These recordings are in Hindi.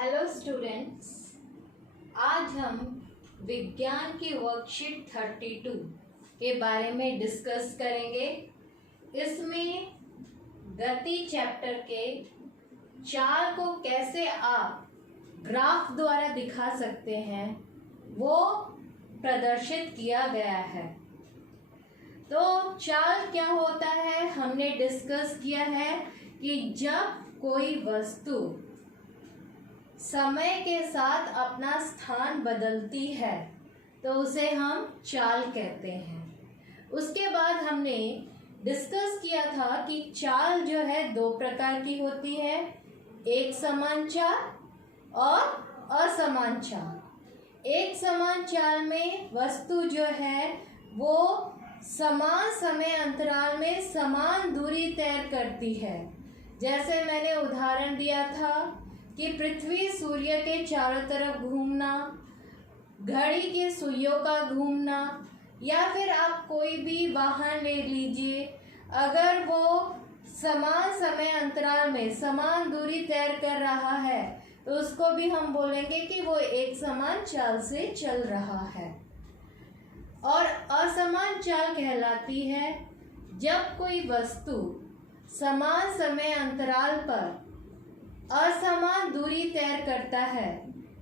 हेलो स्टूडेंट्स, आज हम विज्ञान की वर्कशीट 32 के बारे में डिस्कस करेंगे। इसमें गति चैप्टर के चाल को कैसे आप ग्राफ द्वारा दिखा सकते हैं वो प्रदर्शित किया गया है। तो चाल क्या होता है हमने डिस्कस किया है कि जब कोई वस्तु समय के साथ अपना स्थान बदलती है तो उसे हम चाल कहते हैं। उसके बाद हमने डिस्कस किया था कि चाल जो है दो प्रकार की होती है, एक समान चाल और असमान चाल। एक समान चाल में वस्तु जो है वो समान समय अंतराल में समान दूरी तय करती है। जैसे मैंने उदाहरण दिया था कि पृथ्वी सूर्य के चारों तरफ घूमना, घड़ी के सुइयों का घूमना, या फिर आप कोई भी वाहन ले लीजिए, अगर वो समान समय अंतराल में समान दूरी तय कर रहा है तो उसको भी हम बोलेंगे कि वो एक समान चाल से चल रहा है। और असमान चाल कहलाती है जब कोई वस्तु समान समय अंतराल पर असमान दूरी तय करता है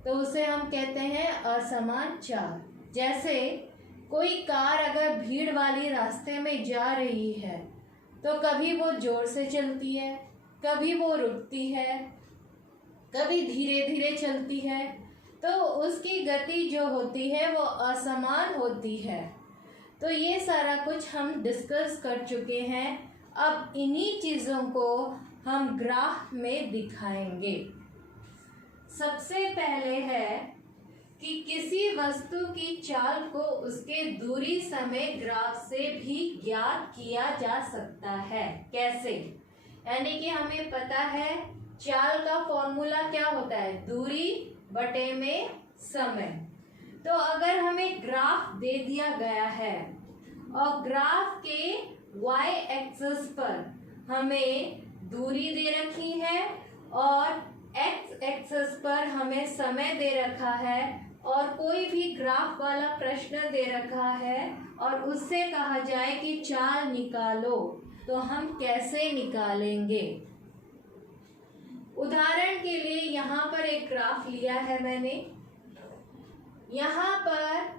तो उसे हम कहते हैं असमान चाल। जैसे कोई कार अगर भीड़ वाली रास्ते में जा रही है तो कभी वो जोर से चलती है, कभी वो रुकती है, कभी धीरे धीरे चलती है, तो उसकी गति जो होती है वो असमान होती है। तो ये सारा कुछ हम डिस्कस कर चुके हैं। अब इन्हीं चीज़ों को हम ग्राफ में दिखाएंगे। सबसे पहले है कि किसी वस्तु की चाल को उसके दूरी समय ग्राफ से भी ज्ञात किया जा सकता है। कैसे? यानी कि हमें पता है चाल का फॉर्मूला क्या होता है, दूरी बटे में समय। तो अगर हमें ग्राफ दे दिया गया है और ग्राफ के y एक्सिस पर हमें दूरी दे रखी है और x एक्सिस पर हमें समय दे रखा है, और कोई भी ग्राफ वाला प्रश्न दे रखा है और उससे कहा जाए कि चाल निकालो, तो हम कैसे निकालेंगे? उदाहरण के लिए यहाँ पर एक ग्राफ लिया है मैंने। यहाँ पर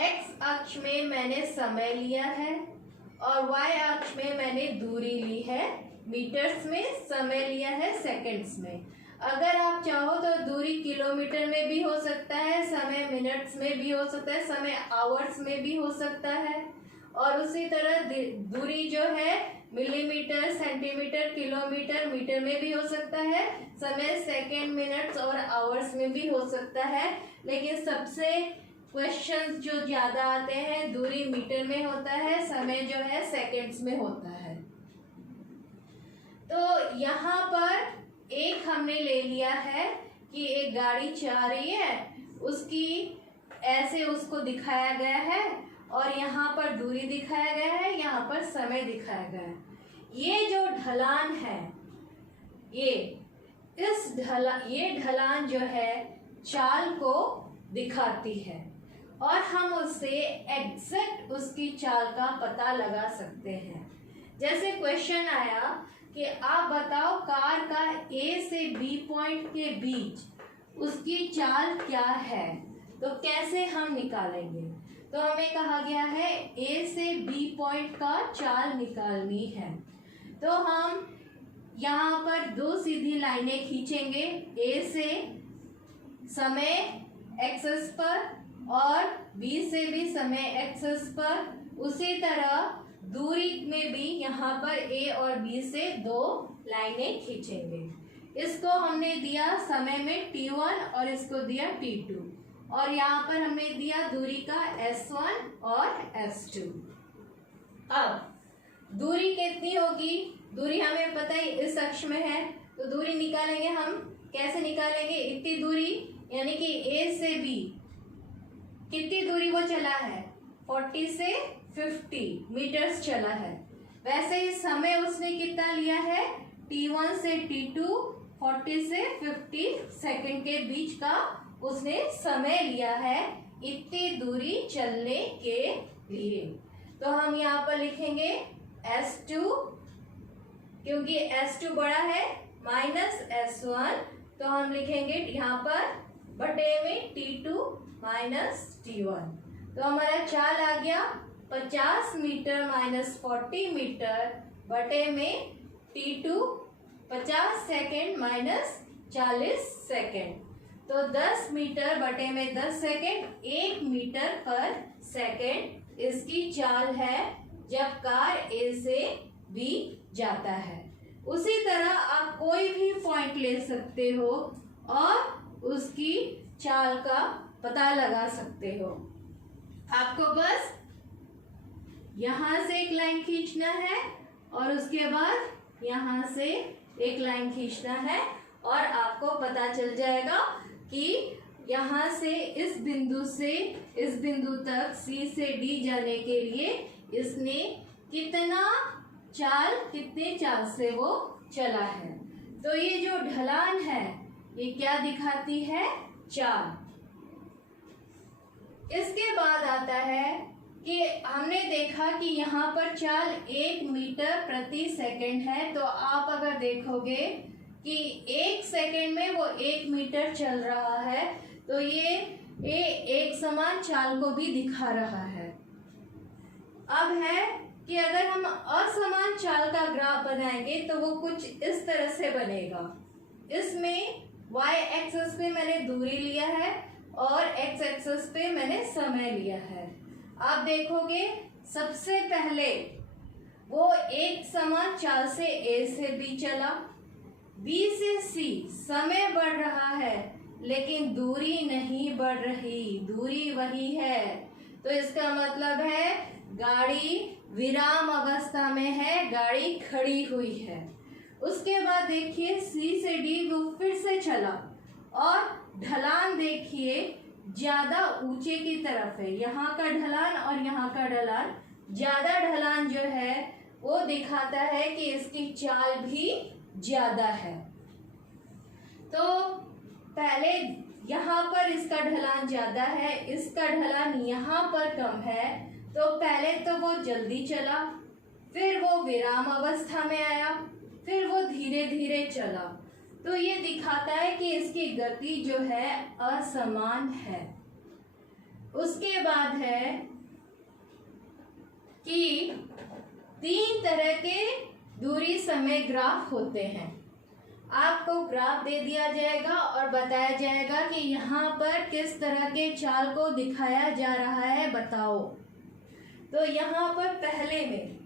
x अक्ष में मैंने समय लिया है और y अक्ष में मैंने दूरी ली है मीटर्स में, समय लिया है सेकंड्स में। अगर आप चाहो तो दूरी किलोमीटर में भी हो सकता है, समय मिनट्स में भी हो सकता है, समय आवर्स में भी हो सकता है, और उसी तरह दूरी जो है मिलीमीटर, सेंटीमीटर, किलोमीटर, मीटर में भी हो सकता है, समय सेकंड, मिनट्स और आवर्स में भी हो सकता है। लेकिन सबसे क्वेश्चंस जो ज़्यादा आते हैं दूरी मीटर में होता है, समय जो है सेकंड्स में होता है। तो यहाँ पर एक हमने ले लिया है कि एक गाड़ी जा रही है, उसकी ऐसे उसको दिखाया गया है और यहाँ पर दूरी दिखाया गया है, यहाँ पर समय दिखाया गया है। ये जो ढलान है, ये ढलान जो है चाल को दिखाती है और हम उससे एग्जैक्ट उसकी चाल का पता लगा सकते हैं। जैसे क्वेश्चन आया कि आप बताओ कार का A से B पॉइंट के बीच उसकी चाल क्या है, तो कैसे हम निकालेंगे? तो हमें कहा गया है A से B पॉइंट का चाल निकालनी है। तो हम यहाँ पर दो सीधी लाइनें खींचेंगे, A से समय एक्सिस पर और B से भी समय एक्सिस पर। उसी तरह दूरी में भी यहाँ पर A और B से दो लाइनें खींचेंगे। इसको हमने दिया समय में T1 और इसको दिया T2, और यहाँ पर हमने दिया दूरी का S1 और S2। अब दूरी कितनी होगी? दूरी हमें पता ही इस अक्ष में है, तो दूरी निकालेंगे हम। कैसे निकालेंगे? इतनी दूरी, यानी कि A से B कितनी दूरी वो चला है? 40 से 50 मीटर्स चला है। वैसे ही समय उसने कितना लिया है? T1 से T2 40 से 50 सेकंड के बीच का उसने समय लिया है इतनी दूरी चलने के लिए। तो हम यहाँ पर लिखेंगे S2, क्योंकि S2 बड़ा है, माइनस S1, तो हम लिखेंगे यहाँ पर बटे में T2 माइनस T1। तो हमारा चाल आ गया 50 मीटर माइनस 40 मीटर बटे में T2 50 सेकेंड माइनस 40 सेकेंड, तो 10 मीटर बटे में 10 सेकेंड, 1 मीटर पर सेकेंड इसकी चाल है जब कार A से B जाता है। उसी तरह आप कोई भी पॉइंट ले सकते हो और उसकी चाल का पता लगा सकते हो। आपको बस यहाँ से एक लाइन खींचना है और उसके बाद यहाँ से एक लाइन खींचना है और आपको पता चल जाएगा कि यहाँ से इस बिंदु से इस बिंदु तक C से D जाने के लिए इसने कितने चाल से वो चला है। तो ये जो ढलान है ये क्या दिखाती है? चाल। इसके बाद आता है कि हमने देखा कि यहाँ पर चाल 1 मीटर प्रति सेकंड है, तो आप अगर देखोगे कि 1 सेकंड में वो 1 मीटर चल रहा है, तो ये एक समान चाल को भी दिखा रहा है। अब है कि अगर हम असमान चाल का ग्राफ बनाएंगे तो वो कुछ इस तरह से बनेगा। इसमें y एक्सिस पे मैंने दूरी लिया है और x एक्सिस पे मैंने समय लिया है। आप देखोगे सबसे पहले वो एक समान चाल से A से B चला, B से C समय बढ़ रहा है लेकिन दूरी नहीं बढ़ रही, दूरी वही है। तो इसका मतलब है गाड़ी विराम अवस्था में है, गाड़ी खड़ी हुई है। उसके बाद देखिए C से D वो फिर से चला और ढलान देखिए ज्यादा ऊंचे की तरफ है। यहाँ का ढलान और यहाँ का ढलान, ज्यादा ढलान जो है वो दिखाता है कि इसकी चाल भी ज्यादा है। तो पहले यहाँ पर इसका ढलान ज्यादा है, इसका ढलान यहाँ पर कम है, तो पहले तो वो जल्दी चला, फिर वो विराम अवस्था में आया, फिर वो धीरे धीरे चला। तो ये दिखाता है कि इसकी गति जो है असमान है। उसके बाद है कि 3 तरह के दूरी समय ग्राफ होते हैं। आपको ग्राफ दे दिया जाएगा और बताया जाएगा कि यहाँ पर किस तरह के चाल को दिखाया जा रहा है, बताओ। तो यहाँ पर पहले में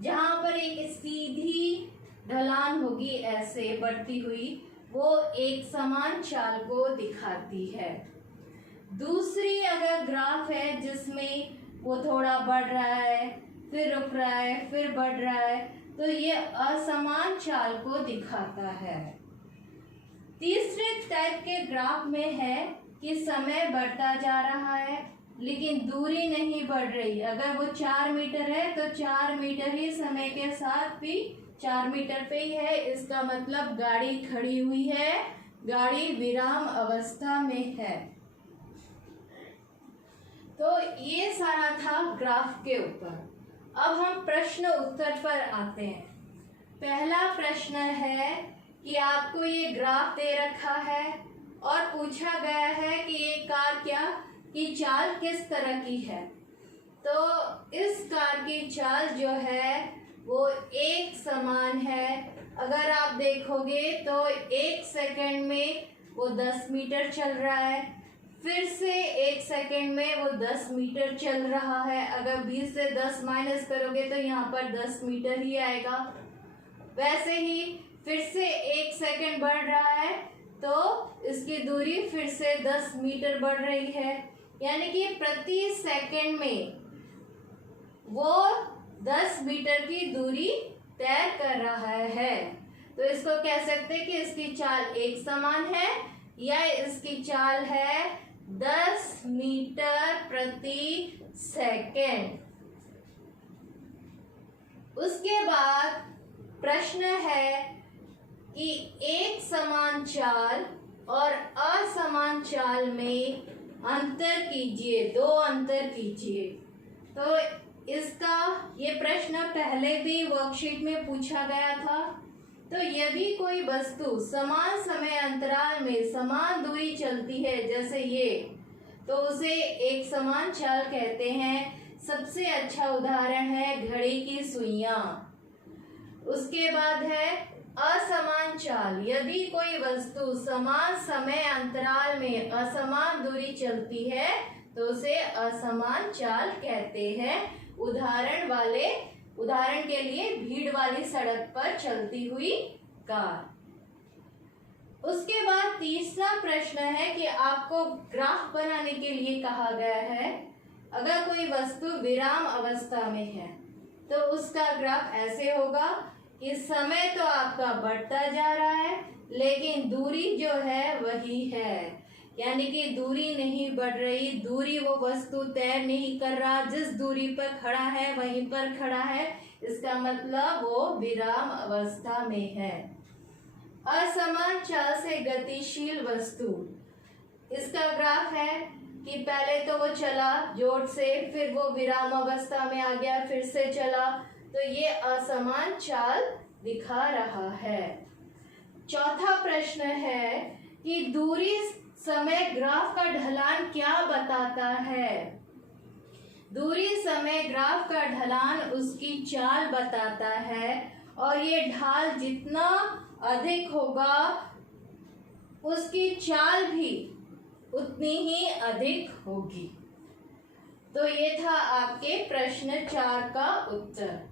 जहाँ पर एक सीधी ढलान होगी ऐसे बढ़ती हुई, वो एक समान चाल को दिखाती है। दूसरी अगर ग्राफ है जिसमें वो थोड़ा बढ़ रहा है, फिर रुक रहा है, फिर बढ़ रहा है, तो ये असमान चाल को दिखाता है। तीसरे टाइप के ग्राफ में है कि समय बढ़ता जा रहा है लेकिन दूरी नहीं बढ़ रही। अगर वो 4 मीटर है तो 4 मीटर ही समय के साथ भी 4 मीटर पे ही है, इसका मतलब गाड़ी खड़ी हुई है, गाड़ी विराम अवस्था में है। तो ये सारा था ग्राफ के ऊपर। अब हम प्रश्न उत्तर पर आते हैं। पहला प्रश्न है कि आपको ये ग्राफ दे रखा है और पूछा गया है कि ये कार की चाल किस तरह की है। तो इस कार की चाल जो है वो एक समान है। अगर आप देखोगे तो 1 सेकंड में वो 10 मीटर चल रहा है, फिर से 1 सेकंड में वो 10 मीटर चल रहा है। अगर 20 से 10 माइनस करोगे तो यहाँ पर 10 मीटर ही आएगा। वैसे ही फिर से 1 सेकंड बढ़ रहा है तो इसकी दूरी फिर से 10 मीटर बढ़ रही है, यानी कि प्रति सेकंड में वो 10 मीटर की दूरी तय कर रहा है। तो इसको कह सकते हैं कि इसकी चाल एक समान है या इसकी चाल है 10 मीटर प्रति सेकंड। उसके बाद प्रश्न है कि एक समान चाल और असमान चाल में अंतर कीजिए, दो अंतर कीजिए। तो इसका ये प्रश्न पहले भी वर्कशीट में पूछा गया था। तो यदि कोई वस्तु समान समय अंतराल में समान दूरी चलती है, जैसे ये, तो उसे एक समान चाल कहते हैं। सबसे अच्छा उदाहरण है घड़ी की सुइयां। उसके बाद है असमान चाल। यदि कोई वस्तु समान समय अंतराल में असमान दूरी चलती है तो उसे असमान चाल कहते हैं। उदाहरण के लिए भीड़ वाली सड़क पर चलती हुई कार। उसके बाद तीसरा प्रश्न है कि आपको ग्राफ बनाने के लिए कहा गया है। अगर कोई वस्तु विराम अवस्था में है तो उसका ग्राफ ऐसे होगा कि समय तो आपका बढ़ता जा रहा है लेकिन दूरी जो है वही है, यानी कि दूरी नहीं बढ़ रही, दूरी वो वस्तु तय नहीं कर रहा, जिस दूरी पर खड़ा है वहीं पर खड़ा है, इसका मतलब वो विराम अवस्था में है। असमान चाल से गतिशील वस्तु, इसका ग्राफ है कि पहले तो वो चला जोर से, फिर वो विराम अवस्था में आ गया, फिर से चला, तो ये असमान चाल दिखा रहा है। चौथा प्रश्न है कि दूरी समय ग्राफ का ढलान क्या बताता है। दूरी समय ग्राफ का ढलान उसकी चाल बताता है और ये ढाल जितना अधिक होगा उसकी चाल भी उतनी ही अधिक होगी। तो ये था आपके प्रश्न 4 का उत्तर।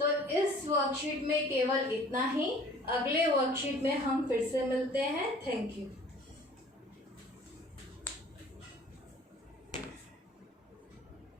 तो इस वर्कशीट में केवल इतना ही। अगले वर्कशीट में हम फिर से मिलते हैं। Thank you.